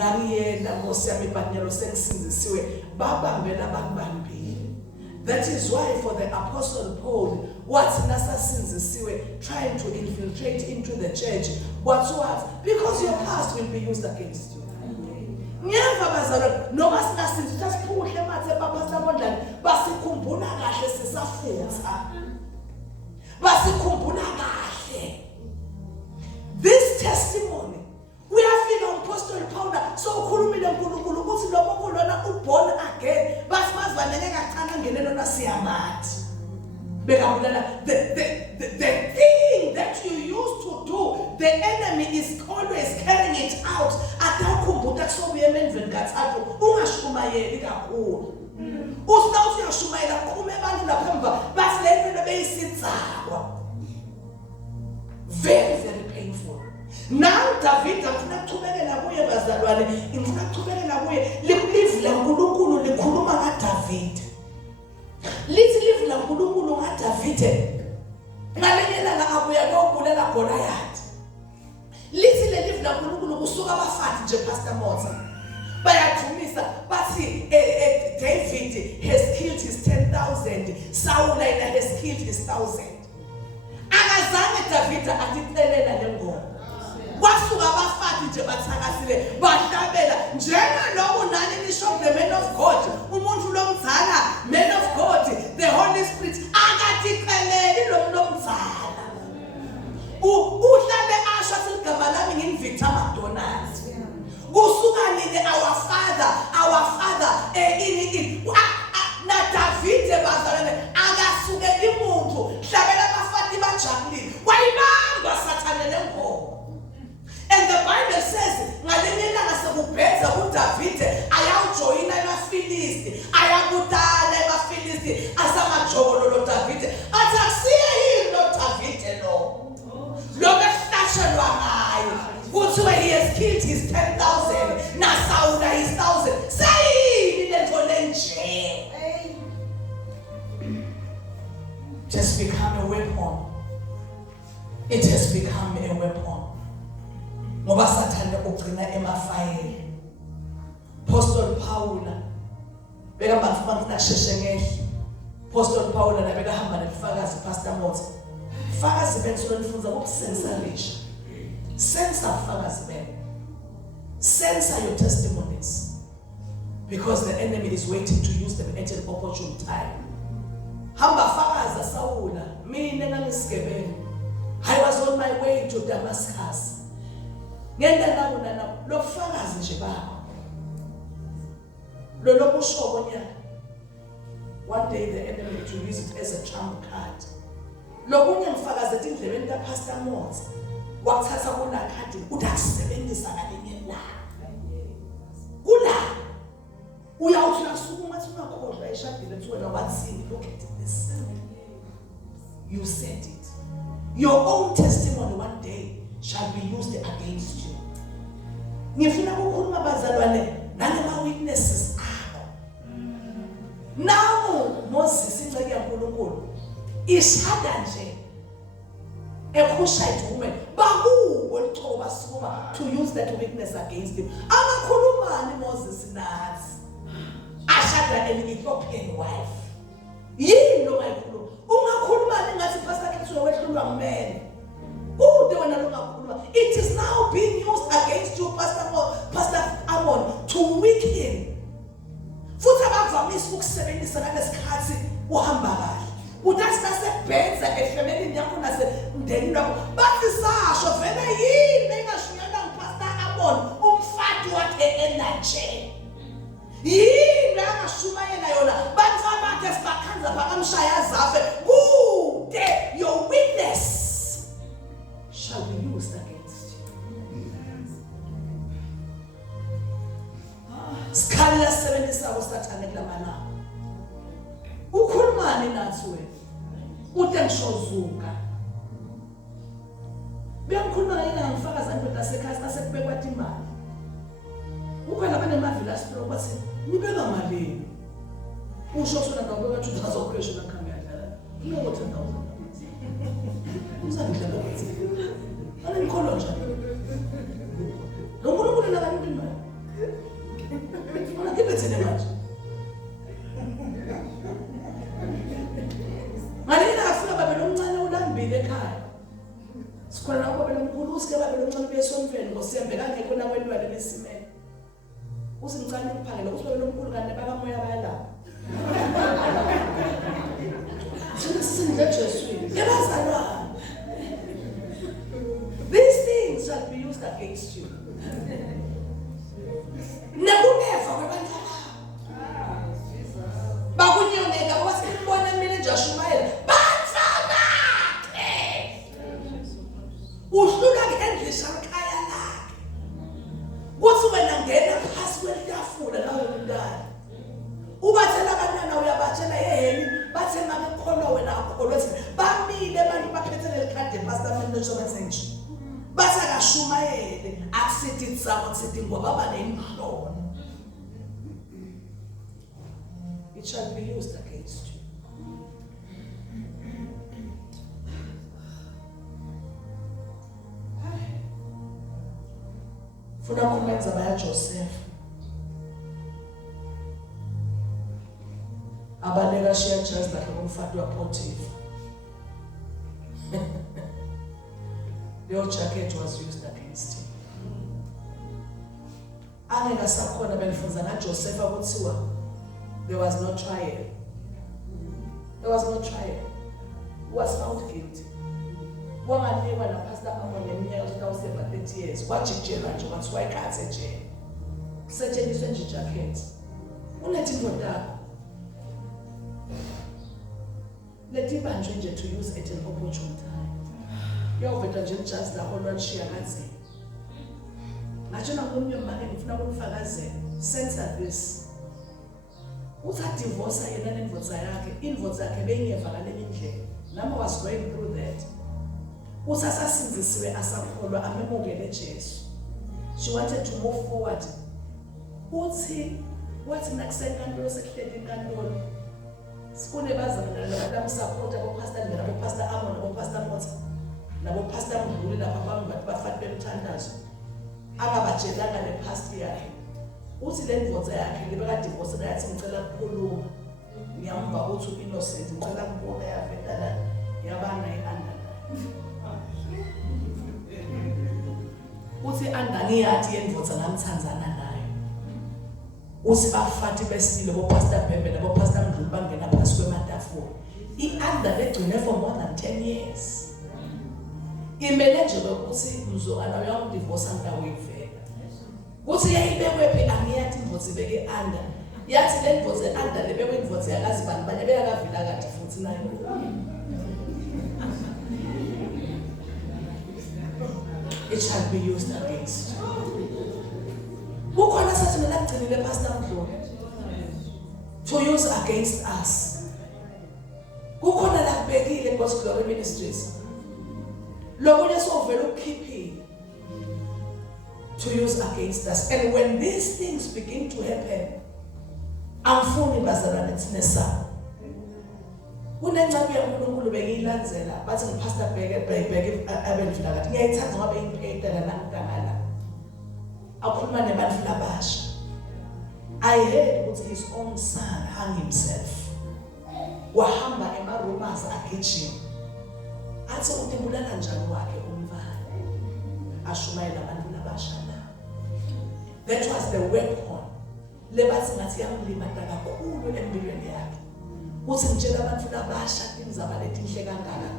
ngangiyena Nkosi yami ibhanyelo sengisinzisiwe babambela bakubambile. That is why for the Apostle Paul, what's nasasinzisiwe trying to infiltrate into the church, what's what? Because your past will be used against you. Ngiyava bazalwane noma singasinzisa siphuhle mathe bapastor Mondlane basikhumbula kahle sisafutha. Basikhumbula kahle. This testimony uyafika uMapostle Paul so ukhulumile uNkulunkulu ukuthi lo muntu lona uborn again basi bazivanele kancane ngenelo nasiyamathi bekabulala the thing that you used to do, the enemy is always carrying it out. Atakumbula kusobuye emendweni kathathu ungashumayeli kakhulu usitawuthi uyashumayela kume abantu lapha emva basi le nto beyisitsakwa. Very painful. Now David afuna kuthubekela kuye bazalwane ngifuna kuthubekela kuye live la uNkulunkulu likhuluma ngaDavid. Lithi live la uNkulunkulu ngaDavid ngalenyela ngabuya lokubulela Goliath. Lithi le live la uNkulunkulu kusuka abafathi nje Pastor Motsa bayathumisa bathi David has killed his 10,000, Saul has killed his 1,000. Akazange David atitelela lengoma. Wasuka abafathi nje bathakasile bahlabela njengaloko nani nisho the man of God umuntu lomzala man of God the Holy Spirit akatikeleli lo muntu omzala uhlabe asho sigama lami ngin Victor McDonald kusuka nini our father na David bazalwane akasukeli umuntu hlabela abafathi bajabulile wayibamba sathane lengoma. And the Bible says, ngalenyela ngasekubheza uDavid ayawujoyina eMafilisti, ayakudala eMafilisti asamajobolo David. Athi asiye yini lo David lo. Lo behlashelwa ngayo. Kuthiwa he has killed his 10,000, na Saul his 1,000. Sayini lento lenje. It has become a weapon. It has become a weapon. Ngoba sathanda ugcina emafayile. Apostle Paul beka bafuna sheshe ngehle. Apostle Paul nabeka hamba nefakazi Pastor Motsa. Fakazi bensulo nifunza ukusensorisha. Censor fakazi ben. Censor your testimonies. Because the enemy is waiting to use them at an opportune time. Hamba fakazi Saul, mina ngangisigebeni. I was on my way to Damascus. Ngenda nabona lo fakazi nje baba lo lokusho konyaka. One day the enemy to use it as a trump card. Lokunye ngifakaze indlebeni ka Pastor Motsa wakuthatha kuna card uthi akusebenzisa ngalenye la kula uyawuthi lasukuma athi ungakhohlwa eshadile ethi wena wathini. Look at this, you said it. Your own testimony one day shall be used against you. Ngifuna ukukhuluma bazalwane nangema weaknesses akho. Now Moses inceke yaNkulunkulu ishada nje ekhusha woman bakuwo lithoba sukuma to use that weakness against him. Akakhulumani Moses nathi ashada an-Ethiopian wife. Yini lo ngayikhuluma? Ungakhulumani ngathi Pastor Kitso wehlulwa ngumene. It is now being used against you, Pastor Amon, to weaken. Futhi abavamisa ukusebenzisa ngesikhathi uhamba kahle. Udathi nasebhenza efemelini yakho nasemndeni wakho. Bathi sasho vele yini engashunyana nguPastor Amon umfati wakhe enaje. Yini angashumayela yona. Bathi abantu sibakhanza bakamshaya zafe. Kude your witness shall be used against you. Skala 70 sawo sathane kulamana. Ukhulumani nathi wena? Uthi ngishozuka. Beyangikhuluma yena ngifakaza into tasekhaya nasekubekwa imali. Ukhona abanemavila sipro bathi nibeka malini? Usho sona ngabeka 2000 kwesho nakhanga yadlala. Ngiyoko 10,000. Uzakudlala ukuthi ana ngikholwa njani? Lo muntu kunala into imali. Sikhona lapho benomkhulu usike babe loncane besonfeni ngosiyembe kangekho na kwelwane lesimene. Usingicane ukuphangela usibe nomkhulu kanti bakamoya bayalapha. Sindle Jesu. Yabazalwane. These things shall be used against you. Nekuneva kwebantwana. Bakunyoneka kwasibona mina Joshua. Uhlula ngendlisha ekhaya lakhe. Kuthi wena ngena phasi kwetafula nawe umntana. Ubathela abantwana uyabatshela yeheni bathe mama ekholwa wena akholwa bamile abantu baphethe lelikhadi ePastor Nochomense nje. Bathi akashumayele akusithi tsama akusithi ngoba banenhloni. It shall be used against you. Funa kumenza baya Joseph. Abaleka shiya just like umfati wa Potiphar. Your jacket was used against him. Angeka sakhona benifunza na Joseph akuthiwa there was no trial. There was no trial. He was found guilty. Wanganikwa na Pastor Amon neminyaka 30 years. Wajijela nje wathiwa ikhathe nje. Kusetshenziswe nje jacket. Unethi indoda. Let it banjwe nje to use at an opportune time. Yoveta nje just la olwatshiya kanzima. Ngajona ngomnye manje ngifuna ukufakazela. Censor this. Uthi divorce yena nemvotsa yakhe. Imvotsa yakhe beyingeva ngale indlela. Nama was going through that. Usasasinzisiwe asakholwa amemukele Jesu. She wanted to move forward. Uthi wathi nakusenkantolo sekuhleli inkantolo. Sikune bazana nabantu support abo Pastor Ndlela abo Pastor Amon abo Pastor Motsa nabo Pastor Mdluli lapha bathi bafati bemthandazo. Akabatshelanga le pastor yakhe. Uthi le ndvodza yakhe lebeka divorce yathi ngicela ukukhuluma. Ngiyamba uthi innocent ngicela ukubona yaveta la yabana eanda. Uthi andani yathi yendvodza namthanzana nayo. Uthi bafati besile bo Pastor Bhembe nabo Pastor Mdluli bangena phasi kwematafula. I-anda begcine for more than 10 years. Imele nje ukuthi mzokala uyamdivorce ngawivela. Kuthi yayibekwe phi angiyathi imvozi beke anda. Yathi le mvozi anda lebekwe imvozi yakazi bani banye beyakavila kade futhi nayo. It shall be used against you. Kukhona sathi mina kugcinile Pastor Mdluli to use against us. Kukhona la kubekile God's Glory Ministries. Lokunye sovela ukukhiphile to use against us. And when these things begin to happen, amfuni bazalwane thinesana. Kunencane yaNkulunkulu beyilandzela bathi ngipastor bheke abendlula kathi ngiyayithanda ngoba impedala nangidangala. Akhuluma nebantu labasha. I heard ukuthi his own son hung himself. Wahamba emaRomans agijima. Athi utibulala njani wakhe umfana. Ashumayela abantu labasha la. That was the weapon. Lebathi ngathi yamlimata kakhulu empilweni yakhe. Uthi ngitshela abantu labasha imizaba letinhle kangaka.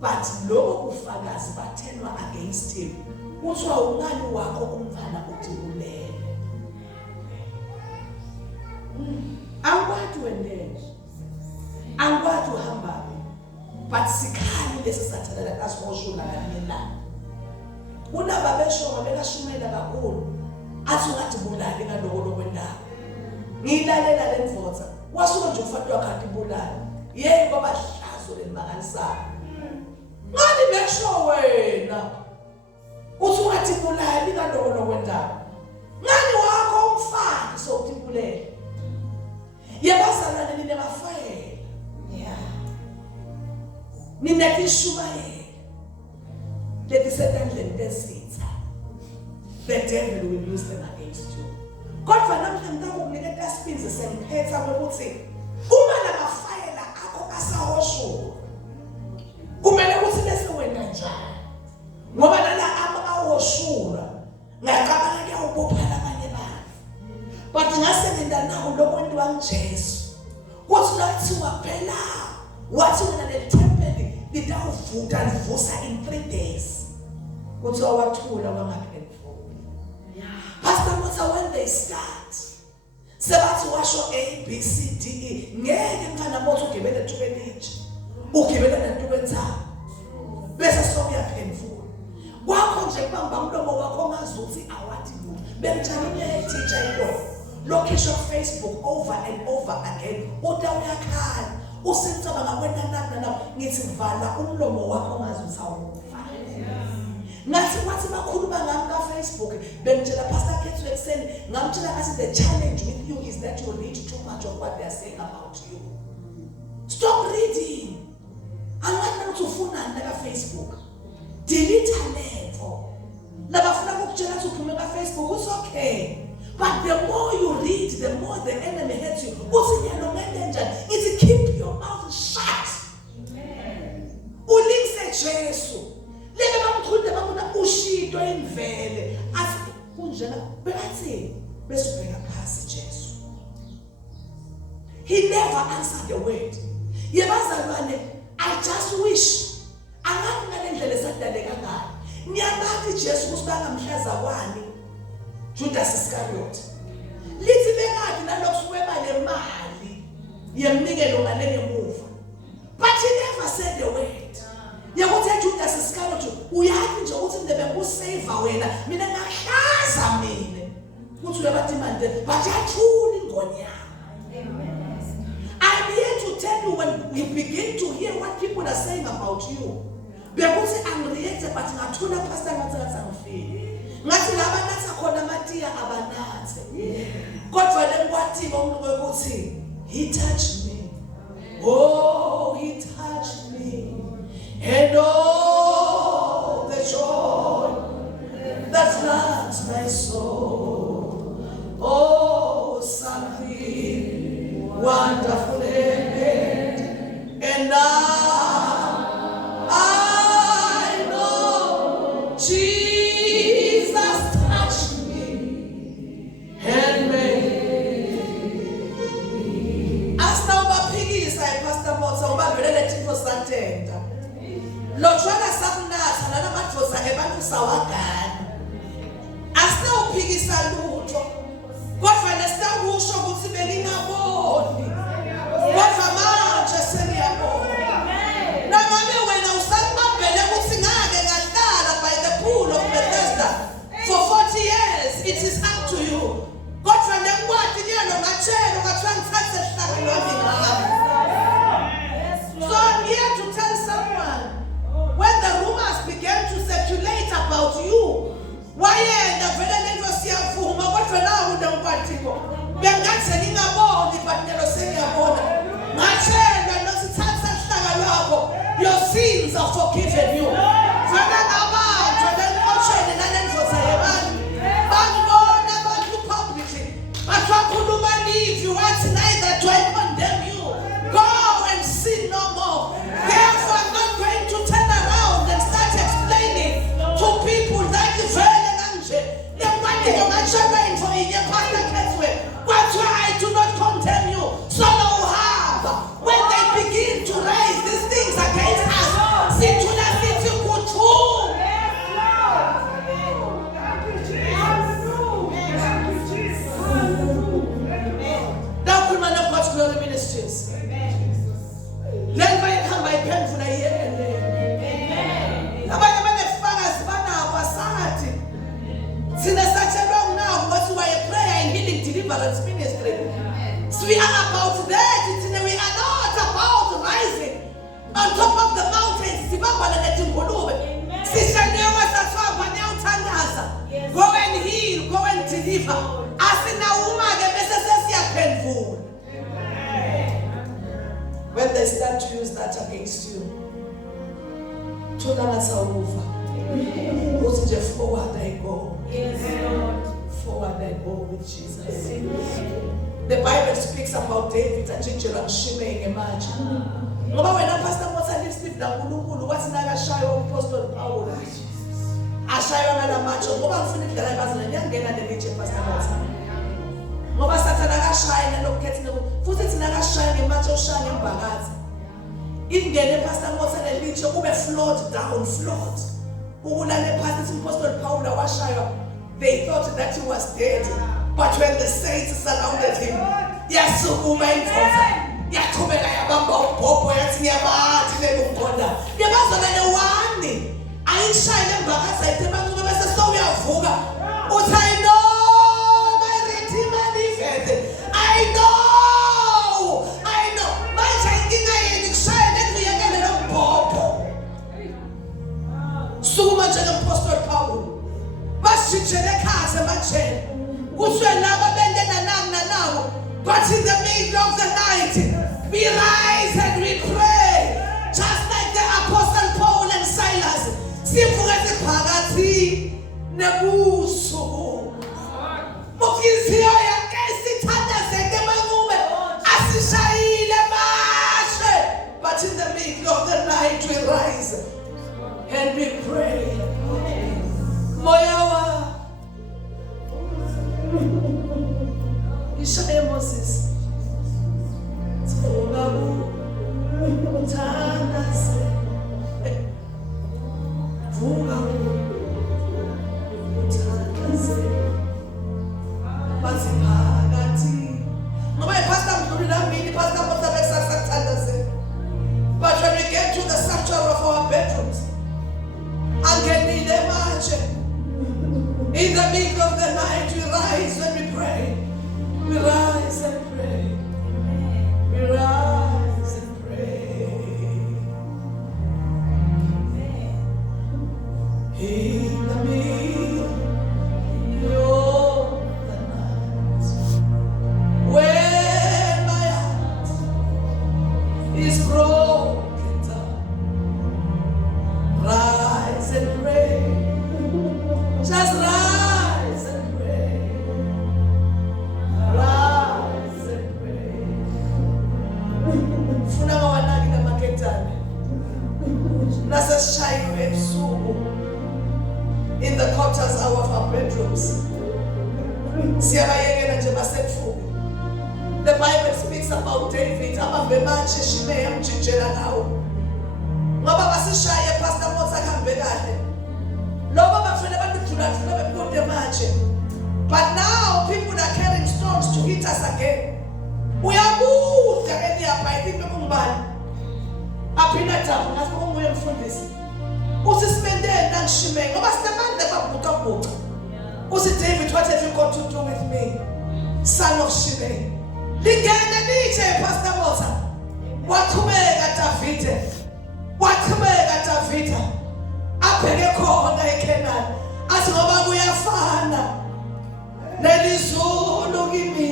But lokho kufakazi bathenwa against him. Uthiwa ungani wakho umfana utibulele. Angikwathi wendele. Angikwathi uhamba. But sikhali lesi sathelala asiboshula kanina. Unaba besho ngabekashumela kakhulu. Athi ungathi bulali ngaloko lokwendaba. Ngilalela lendvodza. Wasuka nje umfati wakhe athi bulali. Yey ngoba hlazo lelimakalisana. Ngani besho wena? Uthi ungathi bulali ngaloko lokwendaba. Ngani wakho umfati sokuthi bulele. Yebazalwane nine bafayela. Yeah. Nina kishumayela. Let us settle tesitha. The devil will use them against you. Kodwa namhlanje ngikunika tasipinze sengiphetha ukuthi uma namafayela akho asahoshuka. Kumele ukuthi bese wena njani. ngicela nawo lo muntu wangiJesu kuthi nathiwa phela wathi wena lelithempeli litawuvuka livusa in 3 days kuthi wathula kwangaphendula. Pastor Motsa, when they start sebathi washo A B C D E ngeke mfana Motsa ugibele tubenije ugibele nentubenza bese sokuyaphendula kwakho nje kubamba umlomo wakho ngazuthi awathi lo bemtshayile teacher ilo location Facebook over and over again uta uyakhala usitsaba ngakwena nana ngithi vala umlomo wakho ngazuthi awufa. Ngathi kwathi bakhuluma ngami ka Facebook bemtshela Pastor Kethu ekseni ngamtshela ngathi the challenge with you is that you read too much of what they are saying about you. Stop reading. Angathi ukuthi ufuna nani ka Facebook. Delete levo. Labafuna ukutshela ukuthi uphume ka Facebook it's okay. But the more you read, the more the enemy hates you. Uthi ngiyalongela njani? It's keep your mouth shut. Amen. Ulikse Jesu. Lebe bamkhulule bamuna ushito imvele. Athi kunjena bethi besubheka phasi Jesu. He never answered the word. Yebazalwane, I just wish angathi ngalendlela esadaleka ngayo. Ngiyabathi Jesu kusibanga mhlaza kwani Judas Iscariot. Lithi bengathi nalokusuweba nemali yemnikelo ngale ngemuva. But he never said the word. Yakuthi Judas Iscariot uyathi nje ukuthi ndebe kusave wena mina ngahlaza mina. Kuthi uyabathi manje but yathula ingonya. I'm here to tell you when you begin to hear what people are saying about you. Bekuthi angiriyethe but ngathula pastor ngathi ngifile. Ngathi laba nathi khona matiya abanathe. Kodwa lemkwathi umuntu wekuthi he touched me. Oh, he touched me. And oh, the joy that floods my soul. Oh, something wonderful happened. And I know Jesus touched me and made me. As now baphikisa Pastor Motsa ubabelele thifo satenda. Lojwana sakunatha nana madvosa ebantu sawagana. Asina uphikisa lutho. Kodwa lesitakusho ukuthi belingaboni. Kodwa manje seliyabona. Nangabe wena usakubambele ukuthi ngake ngahlala by the pool of Bethesda for 40 years, it is up to you. Kodwa lemkwathi nyalo ngatshela kwathiwa ngithathe esihlakeni wami ngami. So I'm here to tell someone, when the rumors began to circulate about you, wayenda vele lento siyavuma kodwa nawo ndamkwatiko bengathi ngingaboni but nelo sengiyabona ngatshelwa nosithatha isihlaka lwakho your sins are forgiven you fana ngabantu benqoshene nalendvoza yebantu bakubona abantu publicly bakhuluma livi wathi neither do I condemn you, go and sin no more. Therefore I'm not going to turn around and start explaining to people that I do not condemn you. So no harm. When they begin to raise these things against us, see to that it's a good tool. Now could man of God's glory ministries. Then by come by pen for the year and then. Now by the man of fathers, banner, basati. Since such a long now, what you are a prayer and healing deliverance ministry. So we are about that. We are not about rising on top of the mountains. Go and heal, go and deliver. When they start to use that against you, forward I go. Forward I go with Jesus. The Bible speaks about David and Shimei. Imagine. Ngoba wena Pastor Motsa live na uNkulunkulu wathi nakashaya uApostle Paul. Ashaya ngala macho ngoba ngifuna indlela ebazana ngiyangena lelitshe Pastor Motsa. ngoba sathana akashayina lokukhetha futhi thina akashayina manje oshaya embakathi ingene pastor Motsa lelicho kube float down float ukulale phansi umpostoli Paul washaywa. They thought that he was dead, but when the saints surrounded him yasukuma imfoza yathumela yabamba ubhobho yathi ngiyabathi lelunkonda yabazalane wani ayishayile embakathi ayithe manje bese sowuyavuka uthi I know my redeemer liveth. I know manje inkinga yini kushayela ekuyekele lo mbhobho sukuma njengempostoli Paul basitshele ekhaya emajele kuswe laba bendena nabo but in the middle of the night we rise and we pray just like the apostle Paul and Silas sivuka siphakathi nebusuku mukinziyo yakhe sithandazeke mancube asishayile bashe but in the middle of the night we rise and we pray. Moya ishaye Moses Tsogabu Tandase Vugabu Tandase Bazipagati ngoba pastor mdulula mini pastor Motsa bekasa Tandase. But when we get to the sanctuary of our bedrooms angenile manje in the middle of the night we rise and we pray. We rise and pray. We rise and pray. In the middle of the night, when my heart is broken down, rise and pray. Just rise and pray. Rise and pray. Funa mawanagi na maketane. Nasa shayo ebusuku. In the quarters of our bedrooms. Siyabayekela nje basethuki. The Bible speaks about David. Ahambe manje Shimei amjinjela nawo. Ngoba basishaye Pastor Motsa kahambe kahle. Loba bafuna bandudlula bephonde manje. But now people are carrying stones to hit us again. Uyabuda eliyapha ithi ngubani. Aphina thafu ngathi unguye mfundisi. Uthi Simendeni nangishimeke ngoba sinamandla babhuqa. Uthi David, what have you got to do with me? Son of Shimei. Lingene lithi Pastor Motsa. Waqhubeka Davide. Abheke khona eKenani. Athi ngoba kuyafana. Nelizulu kimi.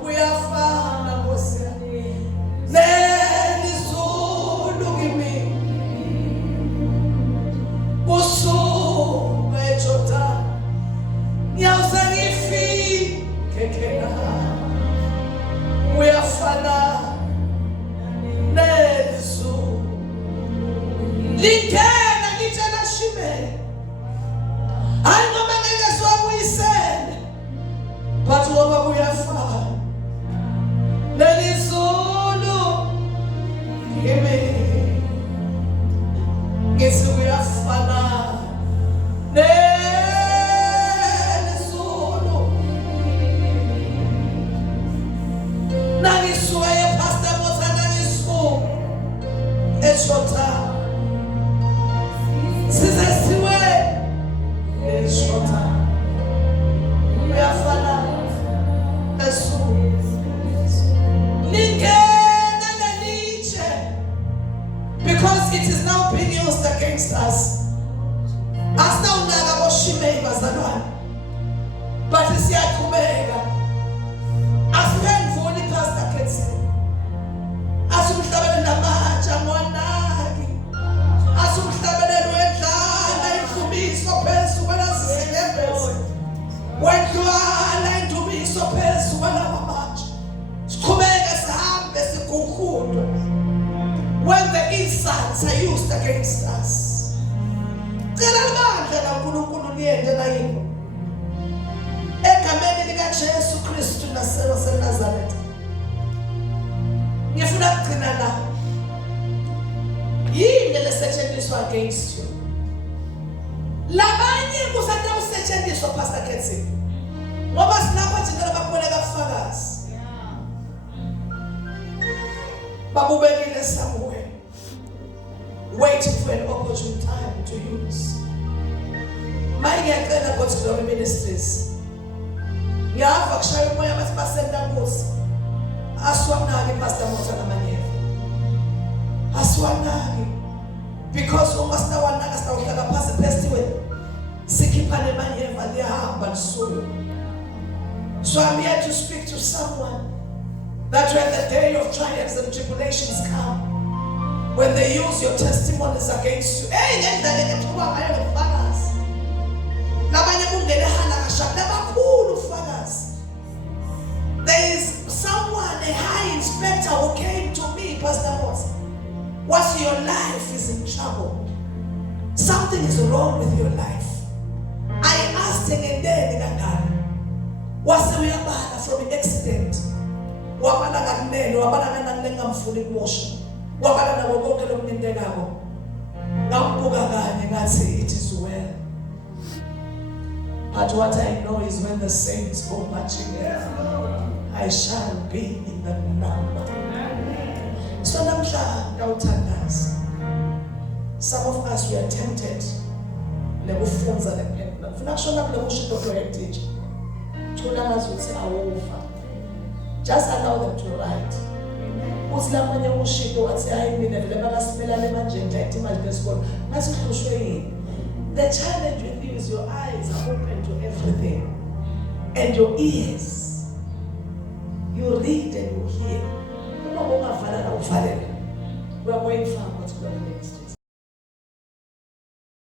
Kuyafana Nkosi. Nelizulu kimi. Usuka eJordan. Ngiyawuze ngifike eKenani. Kuyafana. Nelizulu. Lingena ngitshela Shimei. Hayi ngoba ngeke siwabuyisele. But ngoba kuyafana. Nelizulu kimi. Ngithi kuyafana. Nelizulu. Nangisuka ePastor Motsa nangisuka eJordan. Sizesiwe eJordan. Kuyafana esu. Lingena leliche. Because it is now being used against us. Asinawunaka boShimei bazalwane. But siyaqhubeka. Asiphendvuli Pastor Ketsi. Asumhlabele namatsha ngwanaki. Asumhlabelelo endlala idumiso phezu kwenaziselebezi. Wendlala idumiso phezu kwenamatsha. Siqhubeke sihambe siguqudwe. When the insults are used against us. Cela libandla laNkulunkulu liyende la yini. against you. Labanye kusatha usetshenziswa Pastor Ketsi. Ngoba sinapha thina bakuboleka ubufakazi. Babubekile somewhere, waiting for an opportune time to use. Mayengiyacela God's Glory Ministries. Ngiyava kushaya umoya bathi basenda Nkosi. Aswanaki Pastor Motha naManyeva. Aswanaki. Because uma sinawanaka sitawuhlala phasi phestiwe. Sikhipha neManyeva liyahamba lisuku. So I'm here to speak to someone that when the day of triumphs and tribulations come, when they use your testimonies against you, there is someone, a high inspector who came to me, Pastor Moss. What's your life is in trouble. Something is wrong with your life. I asked him and then what's the way about from an accident? Wabala kanene, wabala kanene ngamfuni kuwasha. Wabala na wonke lo mnindekako. Ngambuka kanye ngathi it is well. But what I know is when the saints go marching in, I shall be in the number. So namhla ngawuthandaza. Some of us we are tempted. Lekufunza lephendula. Ngifuna kushona kule kusho Dr. Heritage. Thola ngazuthi awufa. Just allow them to write. Uthi lamanye ushito wathi hayi mina vele bakasimelane manje ngithi imali besikolo. Ngathi uhlushwe yini? The challenge with you is your eyes are open to everything. And your ears. You read and you hear. Uma ungavala na uvalele. We are going forward to the next.